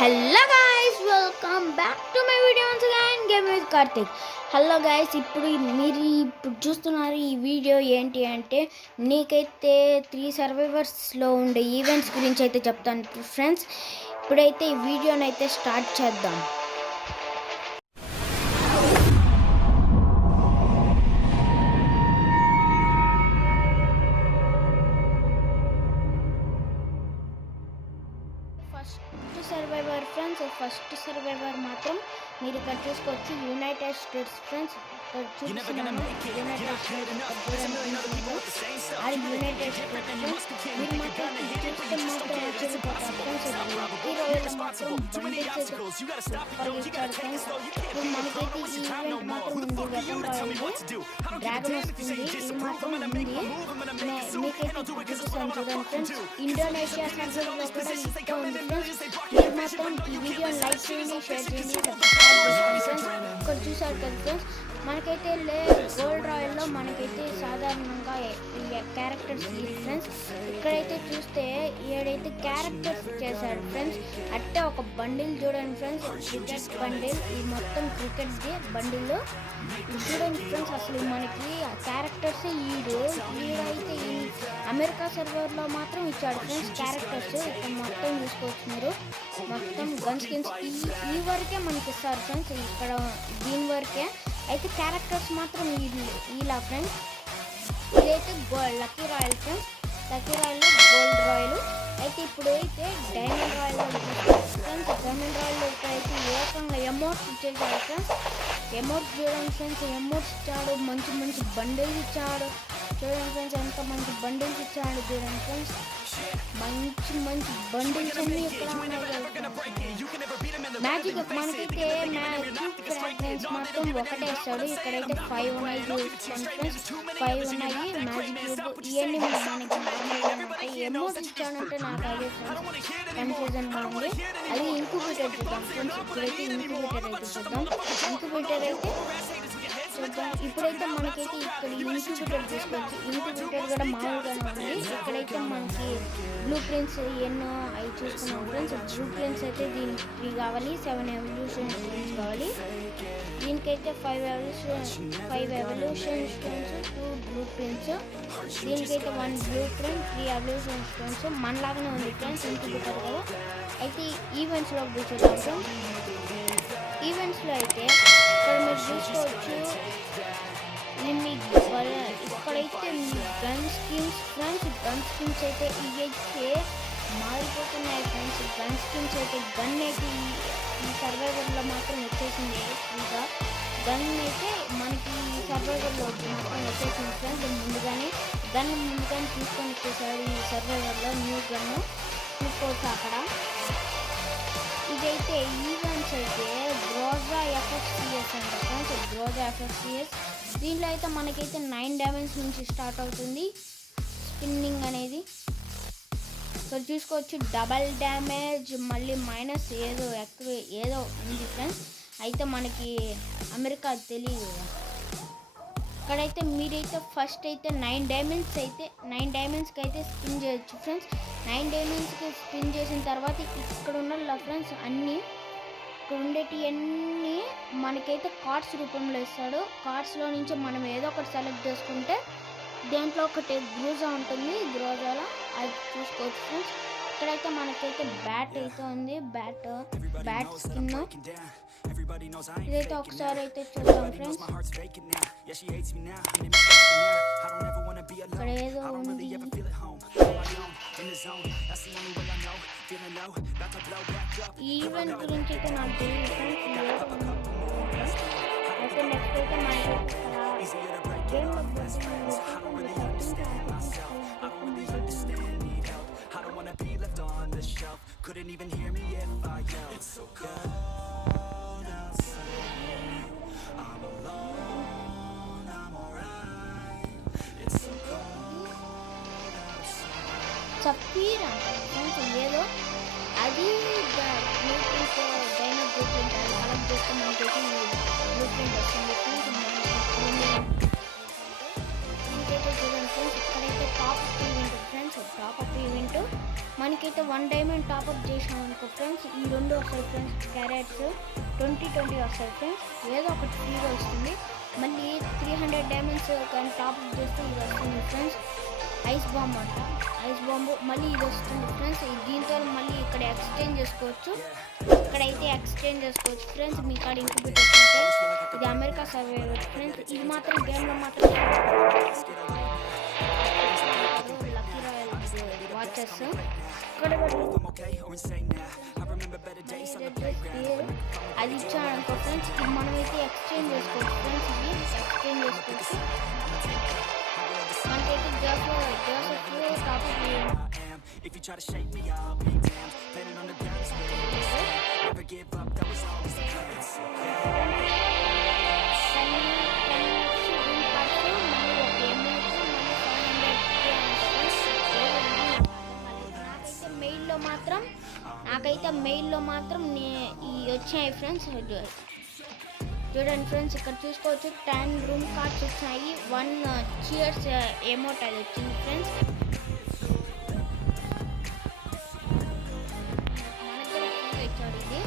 Hello guys, welcome back to my video once again game with Karthik. Hello guys, మీరు చూస్తున్నారు ఈ video ఏంటి అంటే నీకైతే 3 సర్వైవర్స్లో ఉండే ఈవెంట్స్ గురించి అయితే చెప్తాను ఫ్రెండ్స్. ఇప్పుడైతే ఈ వీడియోని అయితే స్టార్ట్ చేద్దాం. ఫస్ట్ సర్వైవర్ మాత్రం మీరు ఇక్కడ చూసుకోవచ్చు, యునైటెడ్ స్టేట్స్ ఫ్రెండ్స్. చూపిస్తున్నాను యునైటెడ్ స్టేట్స్. అది యునైటెడ్ స్టేట్స్ మీరు మాత్రం చూస్తే మాత్రం ఆశ్చర్యపోతారు ఫ్రెండ్స్. ఈ రోజుల్లో మాత్రం బండిల్స్ పరిగెత్తాడు ఫ్రెండ్స్. ఇప్పుడు మనకైతే ఈ ఈవెంట్ మాత్రం ఉంది, వెపన్ రాయల్ డ్రాగన్ వస్తుంది. ఇది మాత్రం ఉంది, మీకైతే చూపిస్తాను చూడండి ఫ్రెండ్స్. ఇండోనేషియా సర్వర్లో కూడా ఇంకా ఉంది ఫ్రెండ్స్. మీరు మాత్రం ఈ వీడియో లైక్ చేయండి, షేర్ చేయండి, సబ్స్క్రైబ్ చేసుకోండి ఫ్రెండ్స్. ఇక్కడ చూసారు కదా ఫ్రెండ్స్, మనకైతే గోల్డ్ రాయల్లో మనకైతే సాధారణంగా క్యారెక్టర్స్ ఫ్రెండ్స్. ఇక్కడైతే చూస్తే ఏడైతే క్యారెక్టర్స్ చేశారు ఫ్రెండ్స్. అట్టే ఒక బండిల్ చూడండి ఫ్రెండ్స్, క్రికెట్ బండిల్. ఈ మొత్తం క్రికెట్ది బండిల్ చూడండి ఫ్రెండ్స్. అసలు మనకి క్యారెక్టర్స్ ఈడైతే ఈ అమెరికా సర్వర్లో మాత్రం ఇచ్చాడు ఫ్రెండ్స్ క్యారెక్టర్స్. ఇక్కడ మొత్తం చూసుకోవచ్చు మీరు, మొత్తం గన్ స్కిన్స్ ఈ వరకే మనకి ఇస్తారు ఫ్రెండ్స్. ఇక్కడ దీని వరకే అయితే క్యారెక్టర్స్ మాత్రం ఇలా ఫ్రెండ్స్. ఇదైతే లక్కీ రాయల్ ఫ్రెండ్స్. లక్కీ రాయల్లో గోల్డ్ రాయల్. అయితే ఇప్పుడు అయితే డైమండ్ రాయల్లో ఫ్రెండ్స్. డైమండ్ రాయల్లో అయితే ఏకంగా ఎమౌంట్స్ ఇచ్చేసాడు ఫ్రెండ్స్. ఎమౌంట్స్ చూడండి ఫ్రెండ్స్, ఎమౌంట్స్ ఇచ్చాడు, మంచి మంచి బండిల్స్ ఇచ్చాడు. చూడండి ఫ్రెండ్స్, ఎంత మంచి బండిల్స్ ఇచ్చాడు చూడండి ఫ్రెండ్స్. మంచి మంచి బండిల్స్ అన్నీ ఇక్కడ మ్యాజిక్. మనకైతే ఫ్రాగ్రెన్స్ మాత్రం ఒకటే ఇస్తాడు. ఇక్కడైతే 5 ఉన్నాయి ఫ్రెండ్స్, 5 ఉన్నాయి మ్యాజిక్ క్యూబ్. ఇవన్నీ మనకి నార్మల్గా ఉంటాయి. ఎమౌంట్ ఇచ్చాడంటే నాకు అదే ఫ్రెండ్స్ కన్ఫ్యూజన్గా ఉంది. అది ఇంక్యుబేటర్ చూద్దాం ఫ్రెండ్స్. ఇప్పుడైతే ఇంక్యుబేటర్ అయితే చూద్దాం. ఇంక్యుబేటర్ అయితే చూద్దాం. ఇప్పుడైతే మనకైతే ఇక్కడ ఇంక్యుబేటర్ తీసుకోవచ్చు. ఇంక్యుబేటర్ కూడా మామూలుగానే ఉంది. ఇక్కడైతే మనకి బ్లూ ప్రింట్స్ ఎన్నో అవి చూస్తున్నాం ఫ్రెండ్స్. బ్లూ ప్రింట్స్ అయితే దీనికి 3 కావాలి, 7 ఎవల్యూషన్ స్టోన్స్ కావాలి. దీనికైతే 5 ఎవల్యూషన్ స్టోన్స్, 2 బ్లూ ప్రింట్స్. దీనికైతే 1 బ్లూ ప్రింట్, 3 ఎవల్యూషన్ స్టోన్స్. మనలాగానే ఉంది ఫ్రెండ్స్ ఇంక్యుబేటర్ కదా. అయితే ఈవెంట్స్లో కూర్చోదాం ఫ్రెండ్స్. ఈవెంట్స్లో అయితే ఇక్కడ మీరు చూసుకోవచ్చు, ఇక్కడైతే మీ gun skins friends. Gun skins అయితే ఇవైతే మారిపోతున్నాయి ఫ్రెండ్స్. గన్ స్కిన్స్ అయితే గన్ అయితే ఈ సర్వైవర్లో మాత్రం వచ్చేసింది ఫ్రీగా. గన్ అయితే మనకి ఈ సర్వైవర్లో మాత్రం వచ్చేసింది ఫ్రెండ్స్. ముందుగానే తీసుకొని వచ్చేసాడు ఈ సర్వైవర్లో. న్యూ గన్ చూసుకోవచ్చు అక్కడ. ఇదైతే ఈవెంట్స్ అయితే గ్రోజా ఎఫ్ఎఫ్సిఎస్ అంట ఫ్రెండ్స్. గ్రోజా ఎఫ్ఎఫ్సిఎస్ దీంట్లో అయితే మనకైతే 9 డైమండ్స్ నుంచి స్టార్ట్ అవుతుంది స్పిన్నింగ్ అనేది. ఇక్కడ చూసుకోవచ్చు డబల్ డ్యామేజ్, మళ్ళీ మైనస్ ఏదో ఉంది ఫ్రెండ్స్. అయితే మనకి అమెరికా తెలియదు. ఇక్కడైతే మీరైతే ఫస్ట్ అయితే 9 డైమండ్స్కి అయితే స్పిన్ చేయొచ్చు ఫ్రెండ్స్. 9 డైమండ్స్కి స్పిన్ చేసిన తర్వాత ఇక్కడ ఉన్న ఫ్రెండ్స్ అన్నీ ఇక్కడ ఉండేటివన్నీ మనకైతే కార్డ్స్ రూపంలో ఇస్తాడు. కార్డ్స్లో నుంచి మనం ఏదో ఒకటి సెలెక్ట్ చేసుకుంటే దేంట్లో ఒకటి గ్రోజా ఉంటుంది. గ్రోజాలో అది చూసుకోవచ్చు ఫ్రెండ్స్. ఇక్కడైతే మనకైతే బ్యాట్ అయితే ఉంది, బ్యాట్ స్కిన్. ఇదైతే ఒకసారి అయితే చూద్దాం ఫ్రెండ్స్. ఇక్కడ ఏదో ఉంది. ఈ ఈవెంట్ గురించి అయితే నాకు తెలియదు ఫ్రెండ్స్. అయితే నెక్స్ట్ అయితే మనకి సఫీర్ అంట ఏదో అది blue print dino blue print collect చేస్తే మనకైతే బ్లూ ప్రింట్ వస్తుంది ఇంకైతే చూడండి ఫ్రెండ్స్. ఇక్కడైతే top-up event friends. Top-up event మనకైతే 1 డైమండ్ టాప్అప్ చేసాం అనుకో ఫ్రెండ్స్. ఈ 2 2 వస్తాయి ఫ్రెండ్స్ క్యారెట్స్, 20 వస్తాయి ఫ్రెండ్స్. ఏదో ఒకటి ఫ్రీగా వస్తుంది. మళ్ళీ 300 డైమండ్స్ కానీ టాప్అప్ చేస్తే ఇది వస్తుంది ఫ్రెండ్స్. ఐస్ బాంబ్ అంట, ఐస్ బాంబు మళ్ళీ ఇది వస్తుంది ఫ్రెండ్స్. దీంతో మళ్ళీ ఇక్కడ ఎక్స్చేంజ్ చేసుకోవచ్చు. ఇక్కడైతే ఎక్స్చేంజ్ చేసుకోవచ్చు ఫ్రెండ్స్. మీ కాడ ఇంక్యుబేటర్ ఉంటే. ఇది అమెరికా సర్వైవర్ ఫ్రెండ్స్. ఇది మాత్రం గేమ్లో మాత్రం లక్కీ రాయల్ వాచెస్. ఇక్కడ అది ఇచ్చాడనుకో ఫ్రెండ్స్. ఇది మనమైతే ఎక్స్చేంజ్ చేసుకోవచ్చు ఫ్రెండ్స్. ఇది ఎక్స్చేంజ్ చేసుకోవచ్చు. మనకైతే జోసెఫ్ టాపిక్ నాకైతే మెయిల్లో మాత్రం ఈ వచ్చాయి ఫ్రెండ్స్. చూడండి ఫ్రెండ్స్, ఇక్కడ చూసుకోవచ్చు 10 రూమ్ కార్డ్స్ వచ్చాయి. 1 చీర్స్ ఎమోట్ అది వచ్చింది ఫ్రెండ్స్. మనకి ఇచ్చాడు ఇది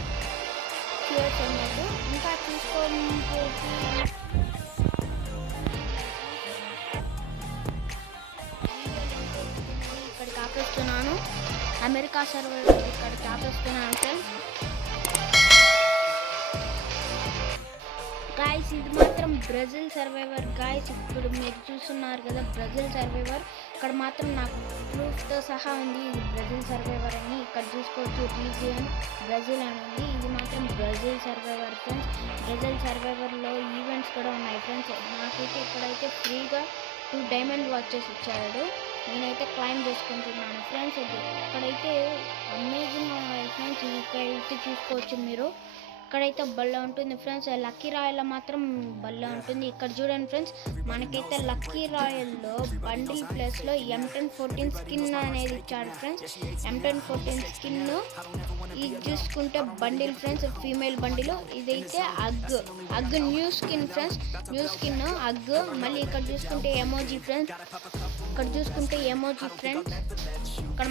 చీర్స్ ఎమోట్. ఇంకా చూసుకోకపోతే ఇక్కడికి ఆపేస్తున్నాను. అమెరికా సర్వర్ ఇక్కడికి ఆపేస్తున్నాను ఫ్రెండ్స్. గాయస్ ఇది మాత్రం బ్రెజిల్ సర్వైవర్ గాయస్. ఇప్పుడు మీరు చూస్తున్నారు కదా బ్రెజిల్ సర్వైవర్. ఇక్కడ మాత్రం నాకు ప్రూఫ్తో సహా ఉంది ఇది బ్రెజిల్ సర్వైవర్ అని. ఇక్కడ చూసుకోవచ్చు రీజియన్ బ్రెజిల్ అని ఉంది. ఇది మాత్రం బ్రెజిల్ సర్వైవర్ ఫ్రెండ్స్. బ్రెజిల్ సర్వైవర్లో ఈవెంట్స్ కూడా ఉన్నాయి ఫ్రెండ్స్. నాకైతే ఇక్కడైతే ఫ్రీగా 2 డైమండ్ వాచెస్ ఇచ్చాడు. నేనైతే క్లైమ్ చేసుకుంటున్నాను ఫ్రెండ్స్. ఇక్కడైతే అమేజింగ్ ఉన్నాయి ఫ్రెండ్స్. ఇక్కడైతే చూసుకోవచ్చు మీరు. ఇక్కడైతే బల్ల ఉంటుంది ఫ్రెండ్స్. లక్కీ రాయల్లో మాత్రం బల్ల ఉంటుంది. ఇక్కడ చూడండి ఫ్రెండ్స్, మనకైతే లక్కీ రాయల్లో బండిల్ ప్లేస్లో M1014 స్కిన్ అనేది ఇచ్చాడు ఫ్రెండ్స్. M1014 స్కిన్ ఇది చూసుకుంటే బండిల్ ఫ్రెండ్స్, ఫీమేల్ బండిల్. ఇదైతే అగ్ new skin friends, new skin అగ్. మళ్ళీ ఇక్కడ చూసుకుంటే ఎమోజీ ఫ్రెండ్స్. ఇక్కడ చూసుకుంటే ఎమోజీ ఫ్రెండ్స్. ఇక్కడ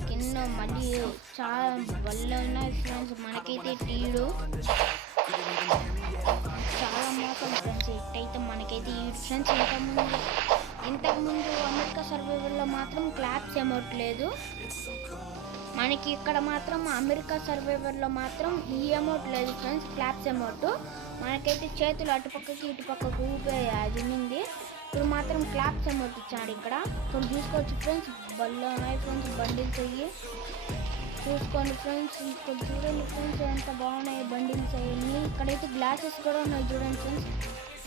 స్కిన్ మళ్ళీ చాలా బల్ల ఉన్నాయి ఫ్రెండ్స్. మనకైతే టీడు చాలా మోసం ఫ్రెండ్స్. ఇట్టయితే మనకైతే ఈ ఫ్రెండ్స్ ఇంతకుముందు అమెరికా సర్వైవర్లో మాత్రం క్లాప్స్ ఎమౌంట్ లేదు. మనకి ఇక్కడ మాత్రం అమెరికా సర్వైవర్లో మాత్రం ఈ అమౌంట్ లేదు ఫ్రెండ్స్, క్లాప్స్ అమౌంట్. మనకైతే చేతులు అటుపక్కకి ఇటుపక్కకు ఊపే అది ఉంది. ఇప్పుడు మాత్రం క్లాప్స్ అమౌంట్ ఇచ్చాడు. ఇక్కడ చూసుకోవచ్చు ఫ్రెండ్స్, బల్లో ఉన్నాయి ఫ్రెండ్స్, బండిల్స్ అయ్యి చూసుకోండి ఫ్రెండ్స్. ఇక్కడ చూడండి ఫ్రెండ్స్ ఎంత బాగున్నాయి బండిల్స్ అయ్యి. ఇక్కడైతే గ్లాసెస్ కూడా ఉన్నాయి చూడండి ఫ్రెండ్స్,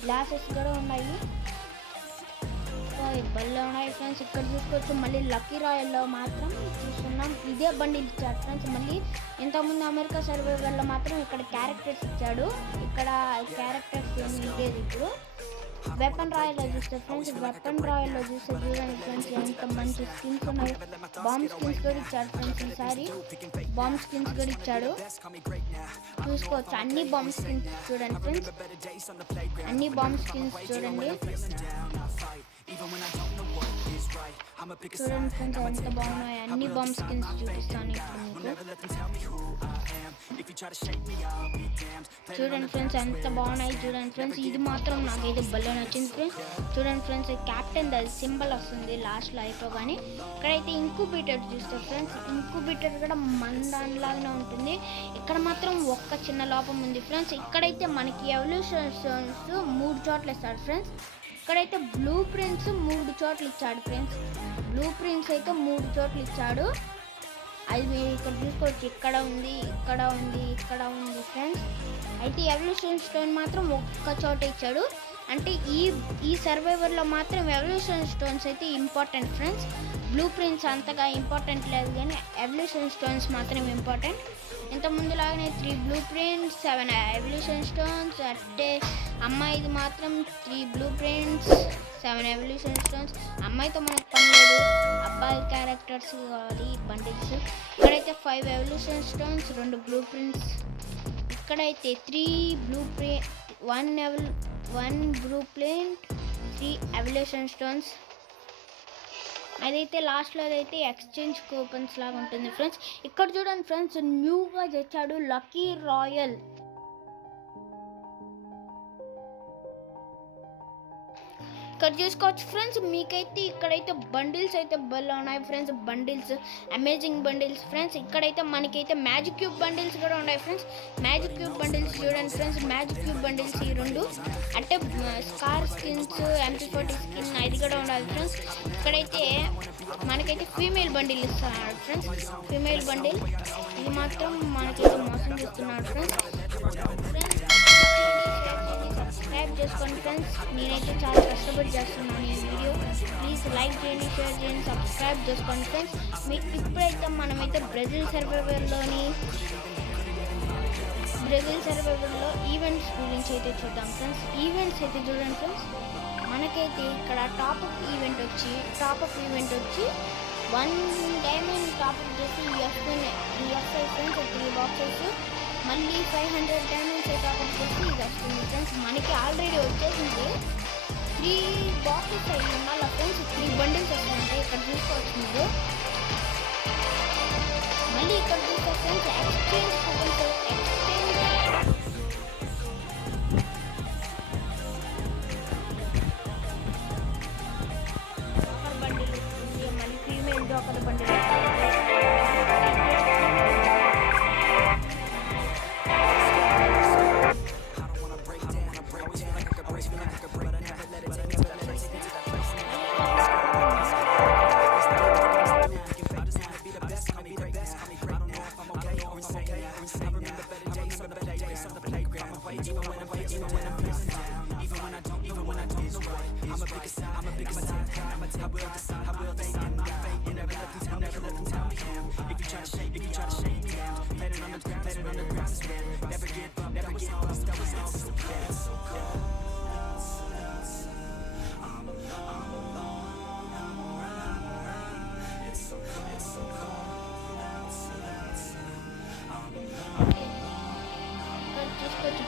గ్లాసెస్ కూడా ఉన్నాయి, బల్లో ఉన్నాయి ఫ్రెండ్స్. ఇక్కడ చూసుకోవచ్చు మళ్ళీ లక్కీ రాయల్లో మాత్రం చూస్తున్నాం ఇదే బండిల్ ఇచ్చాడు ఫ్రెండ్స్. మళ్ళీ ఇంతకుముందు అమెరికా సర్వైవర్లో మాత్రం ఇక్కడ క్యారెక్టర్స్ ఇచ్చాడు. ఇక్కడ క్యారెక్టర్స్ ఏమి లేదు. ఇప్పుడు వెపన్ రాయల్లో చూస్తే ఫ్రెండ్స్, వెపన్ రాయల్లో చూస్తే చూడండి ఫ్రెండ్స్ ఎంత మంచి స్కిన్స్ ఉన్నాయి. బాంబ్ స్కిన్స్ కూడా ఇచ్చాడు ఫ్రెండ్స్. ఈసారి బాంబ్ స్కిన్స్ కూడా ఇచ్చాడు. చూసుకోవచ్చు అన్ని బాంబ్ స్కిన్స్ చూడండి ఫ్రెండ్స్, అన్ని బాంబ్ స్కిన్స్ చూడండి. చూడండి ఫ్రెండ్స్ ఎంత బాగున్నాయి అన్ని బాంబ్ స్కిన్స్ చూపిస్తాను ఇప్పుడు మీకు. చూడండి ఫ్రెండ్స్ ఎంత బాగున్నాయి చూడండి ఫ్రెండ్స్. ఇది మాత్రం నాకైతే భలే నచ్చింది ఫ్రెండ్స్. చూడండి ఫ్రెండ్స్ క్యాప్టెన్ అది సింబల్ వస్తుంది లాస్ట్లో అయిపోగానే. ఇక్కడైతే ఇంక్యుబేటర్ చూస్తే ఫ్రెండ్స్, ఇంక్యుబేటర్ కూడా మన దానిలాగానే ఉంటుంది. ఇక్కడ మాత్రం ఒక్క చిన్న లోపం ఉంది ఫ్రెండ్స్. ఇక్కడైతే మనకి ఎవల్యూషన్ స్టోన్స్ 3 చోట్ల ఇస్తాడు ఫ్రెండ్స్. ఇక్కడైతే బ్లూ ప్రింట్స్ 3 చోట్ల ఇచ్చాడు ఫ్రెండ్స్. బ్లూ ప్రింట్స్ అయితే 3 చోట్ల ఇచ్చాడు. అది మీరు ఇక్కడ చూసుకోవచ్చు, ఇక్కడ ఉంది, ఇక్కడ ఉంది, ఇక్కడ ఉంది ఫ్రెండ్స్. అయితే ఎవల్యూషన్ స్టోన్ మాత్రం ఒక్క చోట ఇచ్చాడు. అంటే ఈ సర్వైవర్లో మాత్రం ఎవల్యూషన్ స్టోన్స్ అయితే ఇంపార్టెంట్ ఫ్రెండ్స్. బ్లూ ప్రింట్స్ అంతగా ఇంపార్టెంట్ లేదు కానీ ఎవల్యూషన్ స్టోన్స్ మాత్రం ఇంపార్టెంట్. ఇంతకుముందులాగానే 3 బ్లూ ప్రింట్స్ 7 ఎవల్యూషన్ స్టోన్స్. అంటే అమ్మాయిది మాత్రం 3 బ్లూ ప్రింట్స్ 7 ఎవల్యూషన్ స్టోన్స్. అమ్మాయితో మనకు పని లేదు, అబ్బాయి క్యారెక్టర్స్ కావాలి బండిల్స్. ఇక్కడైతే 5 ఎవల్యూషన్ స్టోన్స్ 2 బ్లూ ప్రింట్స్. ఇక్కడైతే 3 blue print 1 blue print 3 evolution stones. అదైతే లాస్ట్లో అదైతే ఎక్స్చేంజ్ కూపన్స్ లాగా ఉంటుంది ఫ్రెండ్స్. ఇక్కడ చూడండి ఫ్రెండ్స్, న్యూగా తెచ్చాడు లక్కీ రాయల్. ఇక్కడ చూసుకోవచ్చు ఫ్రెండ్స్, మీకైతే ఇక్కడైతే బండిల్స్ అయితే భలే ఉన్నాయి friends. Bundles amazing bundles friends. ఇక్కడైతే మనకైతే మ్యాజిక్ క్యూబ్ బండిల్స్ కూడా ఉన్నాయి ఫ్రెండ్స్. మ్యాజిక్ క్యూబ్ బండిల్స్ చూడండి ఫ్రెండ్స్, మ్యాజిక్ క్యూబ్ బండిల్స్ ఈ రెండు అంటే స్కార్ స్కిన్స్, MP40 స్కిన్ అది కూడా ఉండాలి ఫ్రెండ్స్. ఇక్కడైతే మనకైతే ఫీమేల్ బండిల్ ఇస్తున్నాడు ఫ్రెండ్స్. ఫీమేల్ బండిల్ ఇది మాత్రం మనకైతే మోసం చేస్తున్నాడు ఫ్రెండ్స్. సబ్స్క్రైబ్ చేసుకోండి ఫ్రెండ్స్, నేనైతే చాలా కష్టపడి చేస్తున్నాను ఈ వీడియో. ప్లీజ్ లైక్ చేయండి, షేర్ చేయండి, సబ్స్క్రైబ్ చేసుకోండి ఫ్రెండ్స్. మీకు ఇప్పుడైతే మనమైతే బ్రెజిల్ సర్వైవర్లో ఈవెంట్స్ గురించి అయితే చూద్దాం ఫ్రెండ్స్. ఈవెంట్స్ అయితే చూడండి ఫ్రెండ్స్, మనకైతే ఇక్కడ టాప్అప్ ఈవెంట్ వచ్చి 1 డైమండ్ టాప్అప్ చేసి EFI ఫ్రెండ్స్ 3 బాక్సెస్, మళ్ళీ 500 డైమండ్స్ టాప్అప్ చేసి ఇది వస్తుంది ఫ్రెండ్స్. మనకి ఆల్రెడీ వచ్చేసింది 3 బాక్సెస్ అయి ఉండాలి ఫ్రెండ్స్. 3 బండిల్స్ వస్తుంటాయి ఇక్కడ చూసుకోవచ్చు మీరు. మళ్ళీ ఇక్కడ చూస్తే ఫ్రెండ్స్ ఎక్స్చేంజ్ బండిల్ వస్తుంది, మళ్ళీ ఫీమేల్ జోకర్ బండిల్ చూసుకోవచ్చు.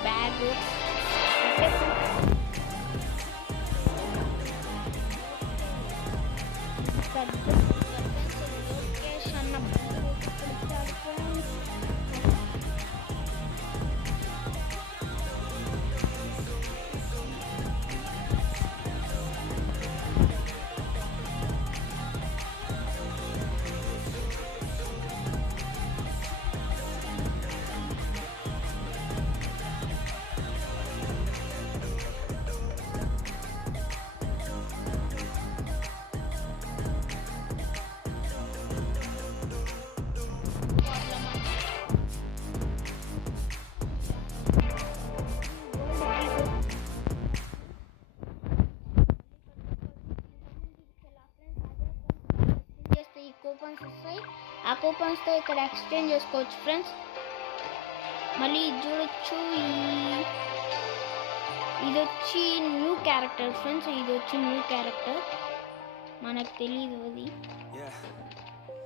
బ్యాగ్ కూపన్స్ వస్తాయి. ఆ కూపన్స్తో ఇక్కడ ఎక్స్చేంజ్ చేసుకోవచ్చు ఫ్రెండ్స్. మళ్ళీ చూడొచ్చు, ఇది వచ్చి న్యూ క్యారెక్టర్ ఫ్రెండ్స్. ఇది వచ్చి న్యూ క్యారెక్టర్, మనకు తెలియదు అది.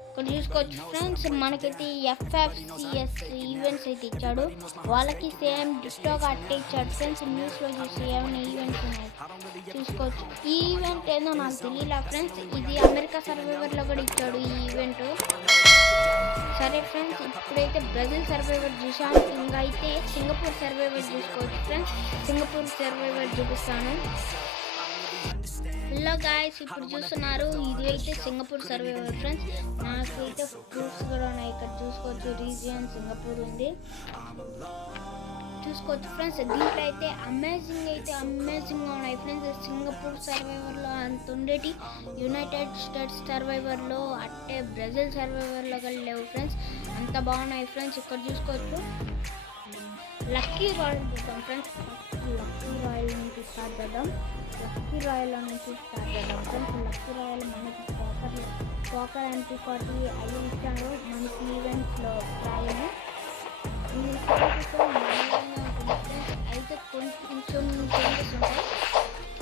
ఇక్కడ చూసుకోవచ్చు ఫ్రెండ్స్, మనకైతే FFCS ఈవెంట్స్ అయితే ఇచ్చాడు. వాళ్ళకి సేమ్ డిస్టోగా అట్టే ఇచ్చాడు ఫ్రెండ్స్. న్యూస్లో చూసి ఏమైనా ఈవెంట్స్ ఉన్నాయి చూసుకోవచ్చు. ఈ ఈవెంట్ ఏదో నాకు తెలియలే ఫ్రెండ్స్. ఇది అమెరికా సర్వైవర్లో కూడా ఇచ్చాడు ఈ ఈవెంట్. సరే ఫ్రెండ్స్, ఇప్పుడైతే బ్రెజిల్ సర్వైవర్ చూసాను. ఇంకా అయితే సింగపూర్ సర్వైవర్ చూసుకోవచ్చు ఫ్రెండ్స్. సింగపూర్ సర్వైవర్ చూపిస్తాను. హలో గాయస్, ఇప్పుడు చూస్తున్నారు ఇది అయితే సింగపూర్ సర్వైవర్ ఫ్రెండ్స్. నాకైతే ప్రూఫ్స్ కూడా ఉన్నాయి ఇక్కడ చూసుకోవచ్చు. రీజియన్ సింగపూర్ ఉంది చూసుకోవచ్చు ఫ్రెండ్స్. దీంట్లో అయితే అమేజింగ్గా ఉన్నాయి ఫ్రెండ్స్. సింగపూర్ సర్వైవర్లో అంత ఉండేటి యునైటెడ్ స్టేట్స్ సర్వైవర్లో అట్టే బ్రెజిల్ సర్వైవర్లో కూడా లేవు ఫ్రెండ్స్. అంత బాగున్నాయి ఫ్రెండ్స్. ఇక్కడ చూసుకోవచ్చు లక్కీ రాయల్ చూద్దాం ఫ్రెండ్స్. లక్కీ రాయల్ నుంచి స్టార్ట్ చేద్దాం ఫ్రెండ్స్. లక్కీ రాయల్ మనకి పోకర్ MP40 అవి ఇచ్చాడు మనకి ఈవెంట్స్లో రాయల్. అయితే కొంచెం చేంజెస్ ఉంటాయి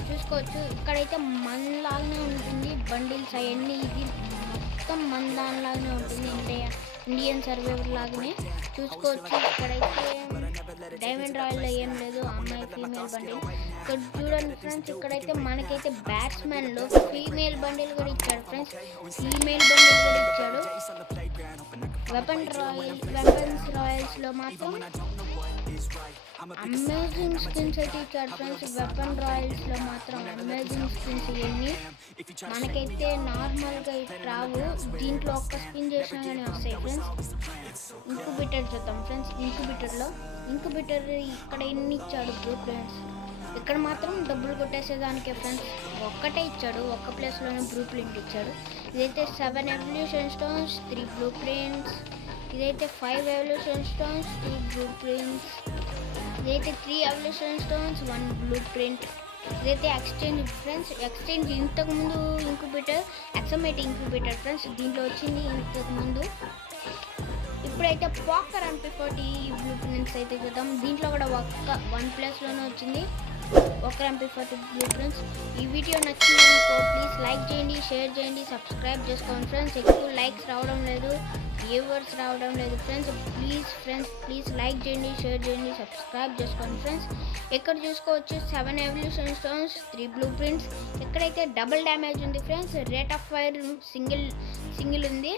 చూసుకోవచ్చు. ఇక్కడైతే మనలాగానే ఉంటుంది బండిల్స్ అవన్నీ. ఇది మొత్తం మన దానిలాగానే ఉంటుంది. అంటే ఇండియన్ సర్వైవర్ లాగానే చూసుకోవచ్చు. ఇక్కడైతే డైమండ్ రాయల్లో ఏం లేదు, అమ్మాయి ఫీమేల్ బండిల్. ఇక్కడ చూడండి ఫ్రెండ్స్, ఇక్కడైతే మనకైతే బ్యాట్స్మెన్లో ఫీమేల్ బండిల్ కూడా ఇచ్చాడు ఫ్రెండ్స్, ఫీమేల్ బండిల్ కూడా ఇచ్చాడు. వెపన్స్ రాయల్స్లో మాత్రం అమేజింగ్ స్కిన్స్ అయితే ఇచ్చాడు ఫ్రెండ్స్. వెపన్ రాయల్స్లో మాత్రం అమేజింగ్ స్కిన్స్ ఇవన్నీ మనకైతే నార్మల్గా రావు, దీంట్లో ఒక్క స్పిన్ చేసినా కానీ వస్తాయి ఫ్రెండ్స్. ఇంక్యుబేటర్ చూద్దాం ఫ్రెండ్స్. ఇంక్యుబేటర్ ఇక్కడ ఎన్ని ఇచ్చాడు బ్లూ ప్రింట్స్, ఇక్కడ మాత్రం డబ్బులు కొట్టేసేదానికే ఫ్రెండ్స్ ఒక్కటే ఇచ్చాడు, ఒక్క ప్లేస్లోనే బ్లూ ప్రింట్ ఇచ్చాడు. ఇదైతే 7 ఎవల్యూషన్ స్టోన్స్ 3 బ్లూ ప్రింట్స్, ఇదైతే 5 ఎవల్యూషన్ స్టోన్స్ 2 బ్లూ ప్రింట్స్, ఇదైతే 3 ఎవల్యూషన్ స్టోన్స్ 1 బ్లూ ప్రింట్. ఇదైతే ఎక్స్చేంజ్ ఫ్రెండ్స్. ఎక్స్చేంజ్ ఇంతకుముందు ఇంక్యుబేటర్ ఎక్సమేట్ ఇంక్యుబేటర్ ఫ్రెండ్స్, దీంట్లో వచ్చింది ఇంతకుముందు. ఇప్పుడైతే పాకర్ MP40 బ్లూ ప్రింట్స్ అయితే చూద్దాం. దీంట్లో కూడా వన్ ప్లేస్లోనే వచ్చింది ఒక MP40 బ్లూ ప్రింట్స్. ఈ వీడియో నచ్చిందనుకో ప్లీజ్ లైక్ చేయండి, షేర్ చేయండి, సబ్స్క్రైబ్ చేసుకోండి ఫ్రెండ్స్. ఎక్కువ లైక్స్ రావడం లేదు, వ్యూవర్స్ రావడం లేదు ఫ్రెండ్స్. ప్లీజ్ లైక్ చేయండి, షేర్ చేయండి, సబ్స్క్రైబ్ చేసుకోండి ఫ్రెండ్స్. ఇక్కడ చూసుకోవచ్చు 7 ఎవల్యూషన్ స్టోన్స్ 3 బ్లూ ప్రింట్స్. ఇక్కడైతే డబుల్ డ్యామేజ్ ఉంది friends, rate of fire single ఉంది,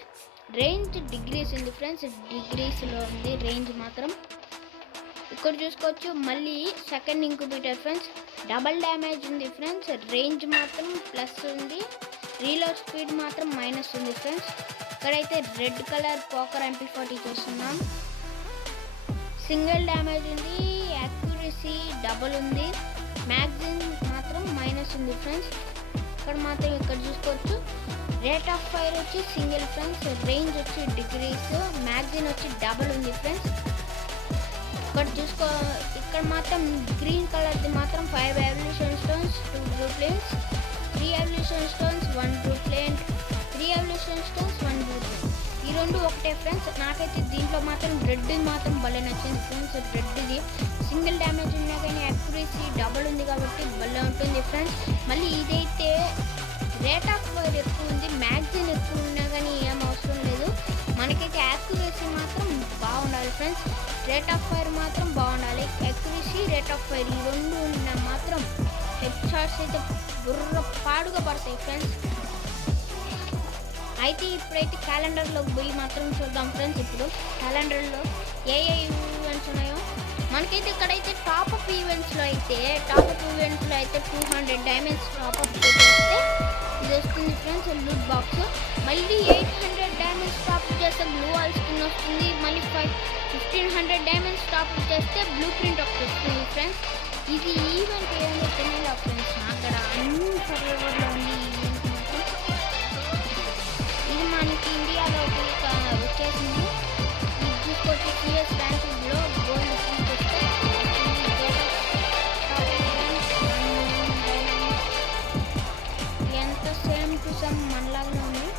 రేంజ్ డిగ్రీస్ ఉంది ఫ్రెండ్స్, డిగ్రీస్లో ఉంది రేంజ్ మాత్రం. ఇక్కడ చూసుకోవచ్చు మళ్ళీ second incubator friends, double damage ఉంది ఫ్రెండ్స్, రేంజ్ మాత్రం ప్లస్ ఉంది, రీలోడ్ స్పీడ్ మాత్రం మైనస్ ఉంది ఫ్రెండ్స్. ఇక్కడైతే రెడ్ కలర్ పాకర్ MP40 చూస్తున్నాం, సింగిల్ డ్యామేజ్ ఉంది, యాక్యురసీ డబల్ ఉంది, మ్యాగజిన్ మాత్రం మైనస్ ఉంది ఫ్రెండ్స్. ఇక్కడ చూసుకోవచ్చు రేట్ ఆఫ్ ఫైర్ వచ్చి సింగిల్ ఫ్రెండ్స్, రేంజ్ వచ్చి డిగ్రీస్, మ్యాగజిన్ వచ్చి డబల్ ఉంది ఫ్రెండ్స్. ఇక్కడ మాత్రం గ్రీన్ కలర్ది మాత్రం 5 evolution stones 2 blue prints, 3 evolution stones 1 blue print, 3 evolution stones 1 blue print. ఈ రెండు ఒకటే ఫ్రెండ్స్. నాకైతే దీంట్లో మాత్రం రెడ్ మాత్రం భలే నచ్చింది ఫ్రెండ్స్. రెడ్ది సింగిల్ డ్యామేజ్ ఉన్నా కానీ యాక్యురసీ డబల్ ఉంది కాబట్టి భలే ఉంటుంది ఫ్రెండ్స్. మళ్ళీ ఇదైతే రేట్ ఆఫ్ ఫైర్ ఎక్కువ ఉంది, మ్యాగజిన్ ఎక్కువ ఉన్నా కానీ ఏం అవసరం లేదు, మనకైతే యాక్యురసీ మాత్రం బాగుండాలి ఫ్రెండ్స్. రేట్ ఆఫ్ ఫైర్ మాత్రం బాగుండాలి, యాక్యురసీ రేట్ ఆఫ్ ఫైర్ ఈ రెండు ఉన్నా మాత్రం హెడ్ షాట్స్ అయితే బుర్ర పాడుగా పడతాయి ఫ్రెండ్స్. అయితే ఇప్పుడైతే క్యాలెండర్లోకి పోయి మాత్రం చూద్దాం ఫ్రెండ్స్. ఇప్పుడు క్యాలెండర్లో ఏ ఈవెంట్స్ ఉన్నాయో మనకైతే ఇక్కడైతే టాప్అప్ ఈవెంట్స్లో అయితే 200 డైమండ్స్ టాప్అప్ చేస్తే ఇది వస్తుంది ఫ్రెండ్స్ లూట్ బాక్స్. మళ్ళీ 800 డైమండ్స్ టాప్అప్ చేస్తే బ్లూ వాల్ స్కిన్ వస్తుంది, మళ్ళీ 1500 డైమండ్స్ టాప్అప్ చేస్తే బ్లూ ప్రింట్ ఒకటి వస్తుంది ఫ్రెండ్స్. ఇది ఈవెంట్ ఏమో తెలియదు ఫ్రెండ్స్, అక్కడ అన్ని సర్వర్లో ఉంది ఈ ఈవెంట్ మాత్రం. ఇది మనకి ఇండియాలో వచ్చేసింది. ఇది చూసుకోవచ్చు CS ర్యాంకింగ్లో గోల్డ్ వస్తే ఎంత సేమ్ టు సేమ్ మనలాగానే ఉంది.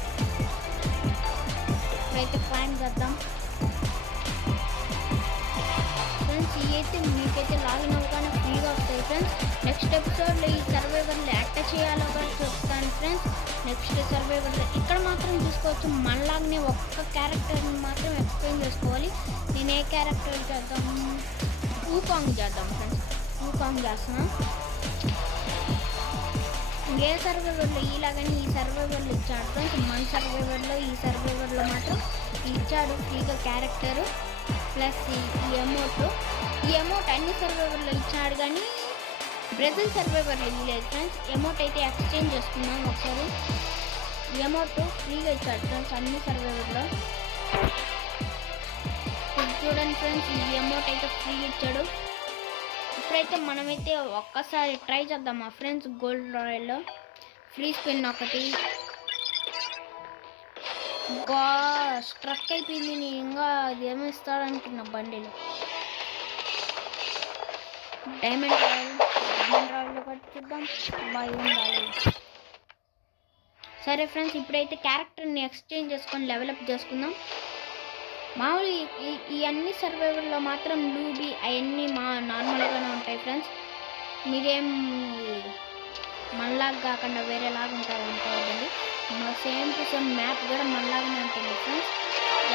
ఇప్పుడైతే క్లైమ్ చేద్దాం ఫ్రెండ్స్. ఇవి అయితే మీకైతే లాగిన్ అవ్వగానే ఫ్రీగా వస్తాయి ఫ్రెండ్స్. నెక్స్ట్ ఎపిసోడ్లో ఈ సర్వైవర్లో ఎట్లా చేయాలో కూడా చెప్తాను ఫ్రెండ్స్. నెక్స్ట్ సర్వైవర్లో ఇక్కడ మాత్రం చూసుకోవచ్చు మనలాగానే ఒక్క క్యారెక్టర్ని మాత్రం ఎక్స్ప్లెయిన్ చేసుకోవాలి. నేను ఏ క్యారెక్టర్ చేద్దాం, ఊకాంగ్ చేద్దాం ఫ్రెండ్స్. ఊకాంగ్ చేస్తున్నా. ఏ సర్వైవర్లో ఇలాగని ఈ సర్వైవర్లో ఇచ్చాడు ఫ్రెండ్స్. మన సర్వైవర్లో ఈ సర్వైవర్లో మాత్రం ఇచ్చాడు ఫ్రీగా క్యారెక్టర్ ప్లస్ ఈ అమౌంట్. ఈ అమౌంట్ అన్ని సర్వైవర్లో ఇచ్చాడు కానీ బ్రెజిల్ సర్వైవర్లో ఇవ్వలేదు ఫ్రెండ్స్. అమౌంట్ అయితే ఎక్స్చేంజ్ చేసుకున్నాం ఒకసారి. ఈ అమౌంట్ ఫ్రీగా ఇచ్చాడు ఫ్రెండ్స్ అన్ని సర్వైవర్లో. చూడండి ఫ్రెండ్స్, ఈ అమౌంట్ అయితే ఫ్రీ ఇచ్చాడు. ఇప్పుడైతే మనమైతే ఒక్కసారి ట్రై చేద్దాం మా ఫ్రెండ్స్. గోల్డ్ రాయల్లో ఫ్రీ స్పిన్ ఒకటి స్ట్రక్ అయిపోయింది. నేను ఇంకా అది ఏమో ఇస్తాడనుకున్నా బండిలో. డైమండ్ రాయల్లో కూడా చూద్దాం, బాగా ఉండాలి. సరే ఫ్రెండ్స్, ఇప్పుడైతే క్యారెక్టర్ని ఎక్స్చేంజ్ చేసుకొని లెవెలప్ చేసుకుందాం. మామూలు ఈ అన్ని సర్వైవర్లో మాత్రం లూబీ అవన్నీ నార్మల్గానే ఉంటాయి ఫ్రెండ్స్. మీరేం మనలాగా కాకుండా వేరేలాగా ఉంటారు అనుకోవద్దండి. సేమ్ టు సేమ్ మ్యాప్ కూడా మనలాగానే ఉంటుంది ఫ్రెండ్స్.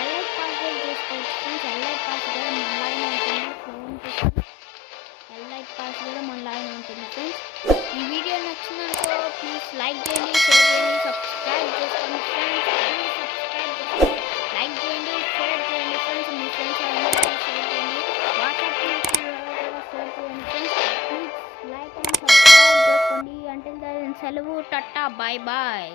ఎలైట్ పాస్ సెలవు, టట్టా, బాయ్ బాయ్.